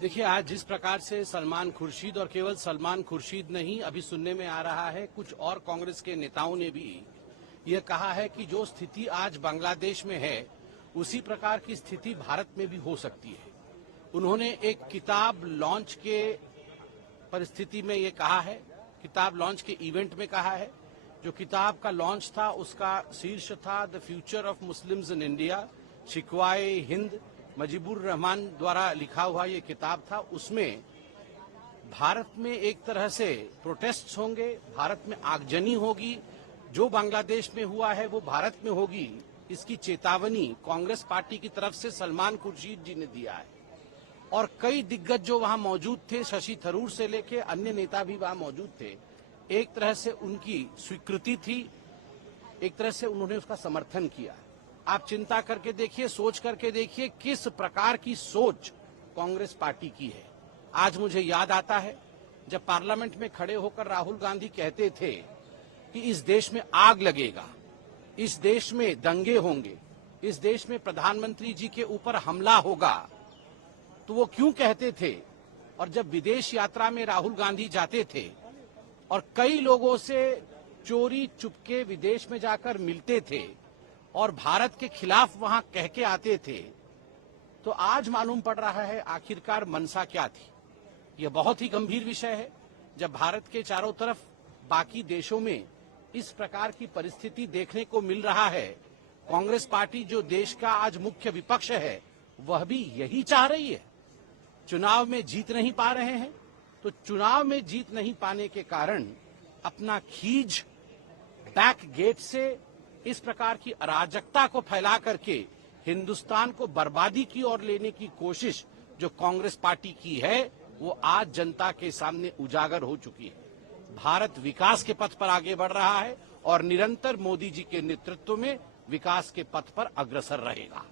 देखिए, आज जिस प्रकार से सलमान खुर्शीद और केवल सलमान खुर्शीद नहीं, अभी सुनने में आ रहा है कुछ और कांग्रेस के नेताओं ने भी ये कहा है कि जो स्थिति आज बांग्लादेश में है उसी प्रकार की स्थिति भारत में भी हो सकती है। उन्होंने एक किताब लॉन्च के परिस्थिति में ये कहा है, किताब लॉन्च के इवेंट में कहा है। जो किताब का लॉन्च था उसका शीर्ष था the future of Muslims in India, Shikwae Hind Mujibur Rahman द्वारा लिखा हुआ ये किताब था। उसमें भारत में एक तरह से प्रोटेस्ट होंगे, भारत में आगजनी होगी, जो बांग्लादेश में हुआ है वो भारत में होगी, इसकी चेतावनी कांग्रेस पार्टी की तरफ से सलमान खुर्शीद जी ने दिया है। और कई दिग्गज जो वहां मौजूद थे, शशि थरूर से लेके अन्य नेता भी वहां मौजूद थे, एक तरह से उनकी स्वीकृति थी, एक तरह से उन्होंने उसका समर्थन किया। आप चिंता करके देखिए, सोच करके देखिए किस प्रकार की सोच कांग्रेस पार्टी की है। आज मुझे याद आता है जब पार्लियामेंट में खड़े होकर राहुल गांधी कहते थे कि इस देश में आग लगेगा, इस देश में दंगे होंगे, इस देश में प्रधानमंत्री जी के ऊपर हमला होगा। तो वो क्यों कहते थे? और जब विदेश यात्रा में राहुल गांधी जाते थे और कई लोगों से चोरी चुपके विदेश में जाकर मिलते थे और भारत के खिलाफ वहां कह के आते थे, तो आज मालूम पड़ रहा है आखिरकार मंशा क्या थी। यह बहुत ही गंभीर विषय है। जब भारत के चारों तरफ बाकी देशों में इस प्रकार की परिस्थिति देखने को मिल रहा है, कांग्रेस पार्टी जो देश का आज मुख्य विपक्ष है वह भी यही चाह रही है। चुनाव में जीत नहीं पा रहे हैं, तो चुनाव में जीत नहीं पाने के कारण अपना खीज बैक गेट से इस प्रकार की अराजकता को फैला करके हिंदुस्तान को बर्बादी की ओर लेने की कोशिश जो कांग्रेस पार्टी की है वो आज जनता के सामने उजागर हो चुकी है। भारत विकास के पथ पर आगे बढ़ रहा है और निरंतर मोदी जी के नेतृत्व में विकास के पथ पर अग्रसर रहेगा।